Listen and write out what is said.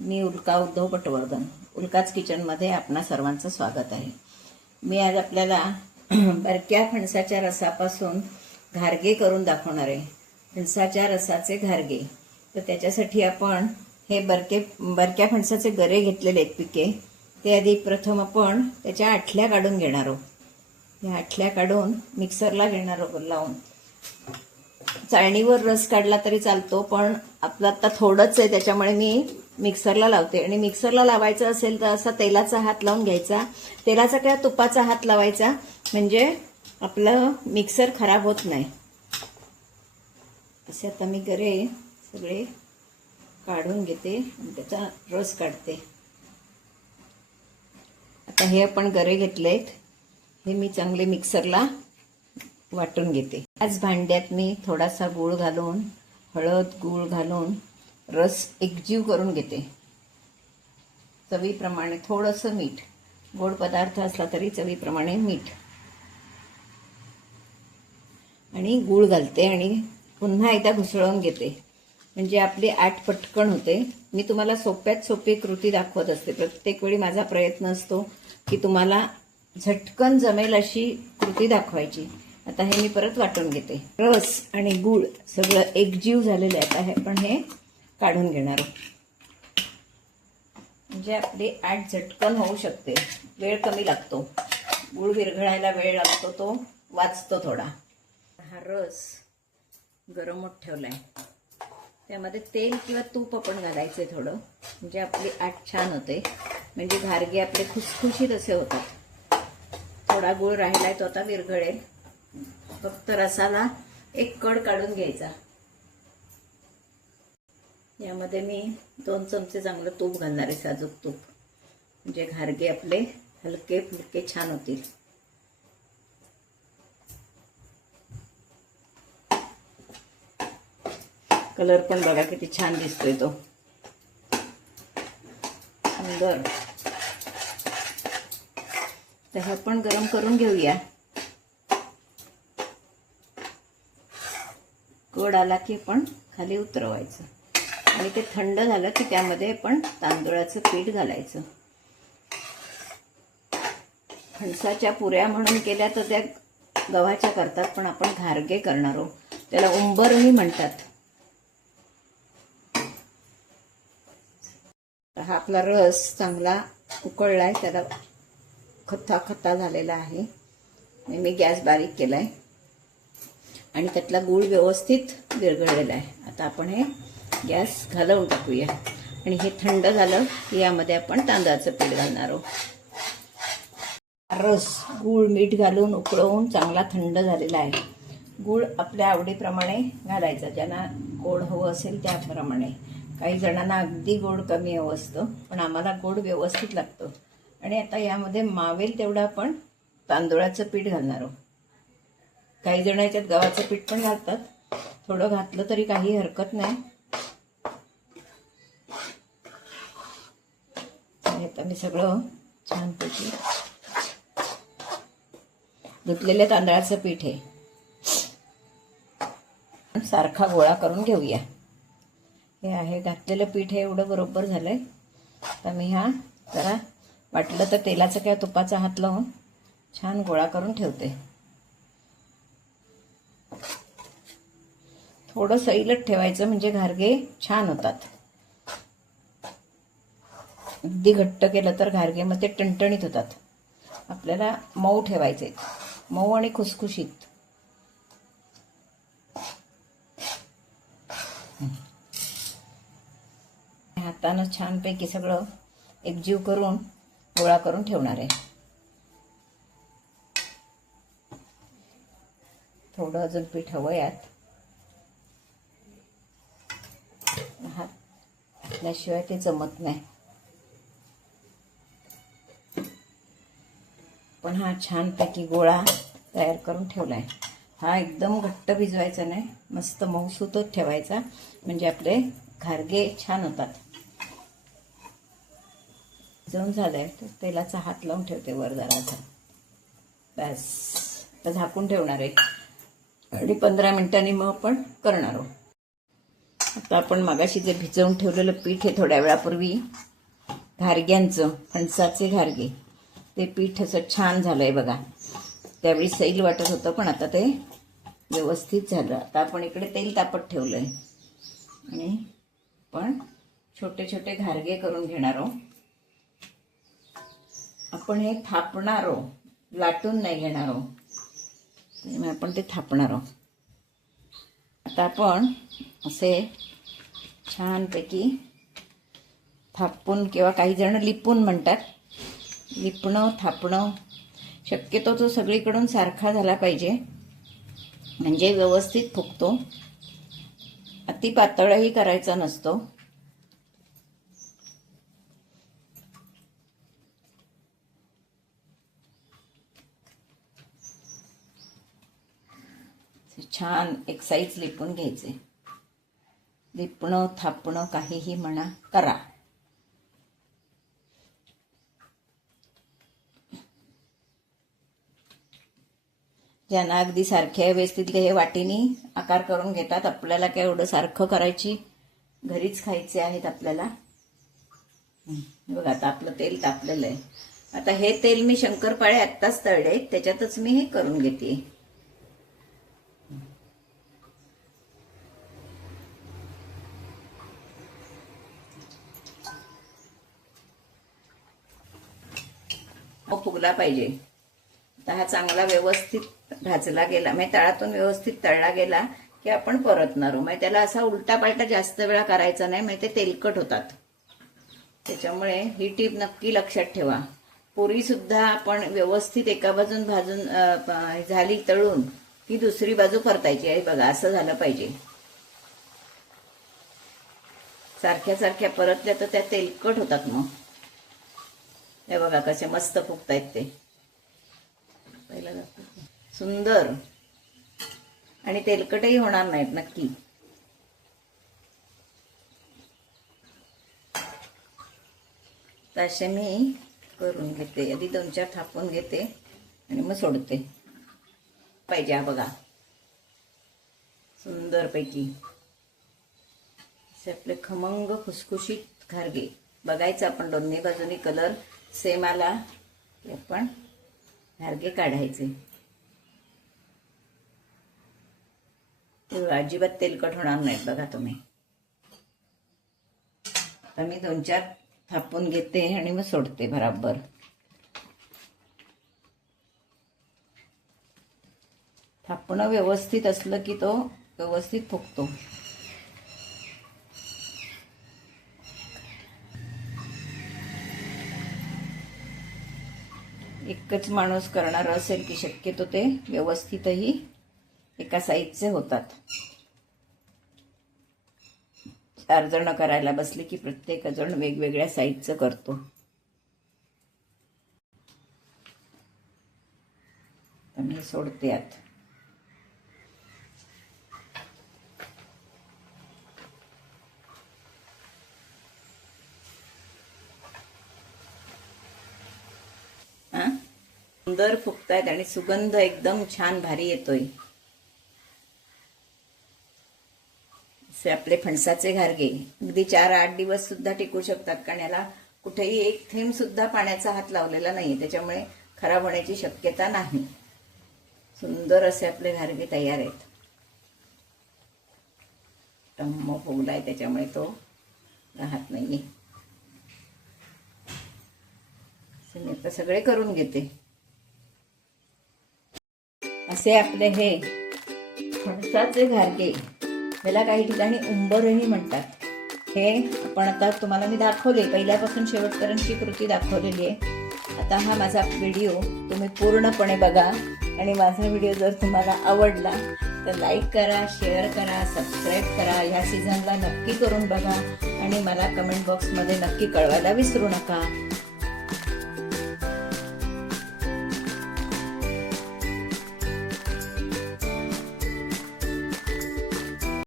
मी उल्का उद्धव पटवर्धन. उल्काच किचनमध्ये आपणा सर्वांचं स्वागत आहे. मी आज आपल्याला बरक्या फणसाच्या रसापासून घारगे करून दाखवणार आहे. फणसाच्या रसाचे घारगे. तर त्याच्यासाठी आपण हे बरक्या फणसाचे गरे घेतलेले आहेत पिके. ते आधी प्रथम आपण त्याच्या आठल्या काढून घेणार आहोत. या आठल्या काढून मिक्सरला घेणार आहोत लावून. चाळणीवर रस काढला तरी चालतो, पण आपलं आता थोडंच आहे त्याच्यामुळे मी मिक्सरला लावते. आणि मिक्सरला लावायचं असेल तर असा तेलाचा हात लावून घ्यायचा. तेलाचा किंवा तुपाचा हात लावायचा, म्हणजे आपलं मिक्सर खराब होत नाही. असे आता मी गरे सगळे काढून घेते आणि त्याचा रस काढते. आता हे आपण गरे घेतलेत, हे मी चांगले मिक्सरला वाटून घेते. आज भांड्यात मी थोडासा गूळ घालून, हळद गूळ घालून रस एकजीव करून घेते. चवीप्रमाणे थोडंसं मीठ, गोड पदार्थ असला तरी चवीप्रमाणे मीठ आणि गूळ घालते आणि पुन्हा एकदा घुसळून घेते, म्हणजे आपली आट पटकन होते. मी तुम्हाला सोप्यात सोपी कृती दाखवत असते. प्रत्येक वेळी माझा प्रयत्न असतो की तुम्हाला झटकन जमेल अशी कृती दाखवायची. आता हे मी परत वाटून घेते. रस आणि गूळ सगळं एकजीव झालेलं आहे. आता हे पण हे काढून घेणार, म्हणजे आपली आट झटकन होऊ शकते. वेळ कमी लागतो, गूळ विरघळायला वेळ लागतो, तो वाचतो थोडा. हा रस गरम होत ठेवलाय, त्यामध्ये तेल किंवा तूप आपण घालायचे थोडं, म्हणजे आपली आट छान होते. म्हणजे घारगे आपले खुसखुशीत असे होतात. थोडा गूळ राहिलाय तो आता विरघळेल. फक्त रसाला एक कड काढून घ्यायचा. यामध्ये मी 2 चमचे चांगलं तूप घालणार आहे, साजूक तूप, म्हणजे घारगे आपले हलके फुलके छान होतील. कलर पण बघा किती छान दिसतोय तो, सुंदर. तर हे पण गरम करून घेऊया. कड आला की आपण खाली उतरवायचं आणि ते थंड झालं की त्यामध्ये आपण तांदूळाचं पीठ घालायचं. फणसाच्या पुऱ्या म्हणून केल्या तर त्या गव्हाच्या करतात, पण आपण घारगे करणार आहोत. त्याला उंबरही म्हणतात. हा आपला रस चांगला उकळलाय, त्याला खत्ता खत्ता झालेला आहे. मी गॅस बारीक केलाय आणि त्यातला गूळ व्यवस्थित विरघळलेला आहे. आता आपण हे गॅस घालवून टाकूया आणि हे थंड झालं की यामध्ये आपण तांदळाचं पीठ घालणार आहोत. रस गूळ मीठ घालून उकळवून चांगला थंड झालेला आहे. गूळ आपल्या आवडीप्रमाणे घालायचा, ज्यांना गोड हवं असेल त्याप्रमाणे. काही जणांना अगदी गोड कमी हवं असतं, पण आम्हाला गोड व्यवस्थित लागतं. आणि आता यामध्ये मावेल तेवढं आपण तांदूळाचं पीठ घालणार आहोत. काही जण याच्यात गव्हाचं पीठ पण घालतात, थोडं घातलं तरी काही हरकत नाही. आता मी सगळं छानपैकी धुतलेल्या तांदळाचं पीठ आहे, सारखा गोळा करून घेऊया. हे आहे घातलेलं पीठ, हे एवढं बरोबर झालंय. आता मी हा जरा वाटलं तर तेलाचा किंवा तुपाचा हात लावून छान गोळा करून ठेवते. थोडं सैलट ठेवायचं, म्हणजे घारगे छान होतात. अगदी घट्ट केलं तर घारगे मग ते टणटणीत होतात. आपल्याला मऊ ठेवायचे, मऊ आणि खुसखुशीत. हातानं छानपैकी सगळं एकजीव करून गोळा करून ठेवणार आहे. थोडं अजून पीठ हवं यात. हात घातल्याशिवाय ते जमत नाही. पण हा छानपैकी गोळा तयार करून ठेवलाय. हा एकदम घट्ट भिजवायचा नाही, मस्त मऊसूतच ठेवायचा, म्हणजे आपले घारगे छान होतात. भिजवून झालंय तर तेलाचा हात लावून ठेवते वर जरासा. बस आता झाकून ठेवणार आहे आणि 15 मिनिटांनी मग आपण करणार आहोत. आता आपण मगाशी जे भिजवून ठेवलेलं पीठ आहे थोड्या वेळापूर्वी घारग्यांचं, फणसाचे घारगे, ते पीठ असं छान झालंय बघा. त्यावेळी सैल वाटत होतं पण आता ते व्यवस्थित झालं. आता आपण इकडे तेल तापत ठेवलंय आणि पण छोटे छोटे घारगे करून घेणार आहोत. आपण हे थापणार आहोत, लाटून नाही घेणार आहोत. त्यामुळे आपण ते थापणार आहोत. आता आपण असे छानपैकी थापून किंवा काही जण लिपून म्हणतात, लिपणं थापणं, शक्यतो तो सगळीकडून सारखा झाला पाहिजे म्हणजे व्यवस्थित फुगतो. अति पातळही करायचा नसतो. छान एक साईज लिपून घ्यायचे. लिपणं थापणं काहीही म्हणा करा. ज्यांना अगदी सारख्या व्यवस्थित हे वाटीनी आकार करून घेतात. आपल्याला काय एवढं सारखं करायची, घरीच खायचे आहेत आपल्याला. बघा आता आपलं तेल तापलेलं आहे. आता हे तेल मी शंकरपाळे आत्ताच तळले, त्याच्यातच मी हे करून घेते. फुगला पाहिजे. आता हा चांगला व्यवस्थित भाजला गेला, म्हणजे तळातून व्यवस्थित तळला गेला की आपण परतणार. मग त्याला असा उलटा पालटा जास्त वेळा करायचा नाही, म्हणजे ते तेलकट होतात. त्याच्यामुळे ही टीप नक्की लक्षात ठेवा. पुरी सुद्धा आपण व्यवस्थित एका बाजून भाजून झाली तळून की दुसरी बाजू परतायची आहे. बघा असं झालं पाहिजे. सारख्या सारख्या परतल्या तर त्या तेलकट होतात. मग हे बघा कसे मस्त फुगतायत ते. पहिला सुंदर आणि तेलकटही होणार नाहीत नक्की. तसे मी करून घेते. आधी 2-4 थापून घेते आणि मग सोडते. पाहिजे हा बघा सुंदर पैकी असे आपले खमंग खुसखुशीत घारगे. बघायचं आपण दोन्ही बाजूनी कलर सेम आला की आपण घारगे काढायचे. अजिबात तेलकट होणार नाहीत बघा तुम्ही. आता मी 2-4 थापून घेते आणि मग सोडते बराबर. थापणं व्यवस्थित असलं की तो व्यवस्थित फुगतो. एकच माणूस करणार असेल की शक्यतो ते व्यवस्थितही एका साईजचे होतात. 4 जण करायला बसले की प्रत्येक जण वेगवेगळ्या साईजचं करतो. मी सोडते आत. सुंदर फुगतायत आणि सुगंध एकदम छान भारी येतोय. असे आपले फणसाचे घारगे अगदी 4-8 दिवस सुद्धा टिकू शकतात. कारण याला कुठेही एक थेंब सुद्धा पाण्याचा हात लावलेला नाहीये, त्याच्यामुळे खराब होण्याची शक्यता नाही. सुंदर असे आपले घारगे तयार आहेत. टम्म फुगलाय त्याच्यामुळे तो राहत नाहीये. मी आता सगळे करून घेते. असे आपले हे फणसाचे घारगे, याला काही ठिकाणी उंबरही म्हणतात. हे आपण आता तुम्हाला मी दाखवले, पहिल्यापासून शेवटपर्यंतची कृती दाखवलेली आहे. आता हा माझा व्हिडिओ तुम्ही पूर्णपणे बघा आणि माझा व्हिडिओ जर तुम्हाला आवडला तर लाईक करा, शेअर करा, सबस्क्राईब करा. ह्या सीझनला नक्की करून बघा आणि मला कमेंट बॉक्समध्ये नक्की कळवायला विसरू नका.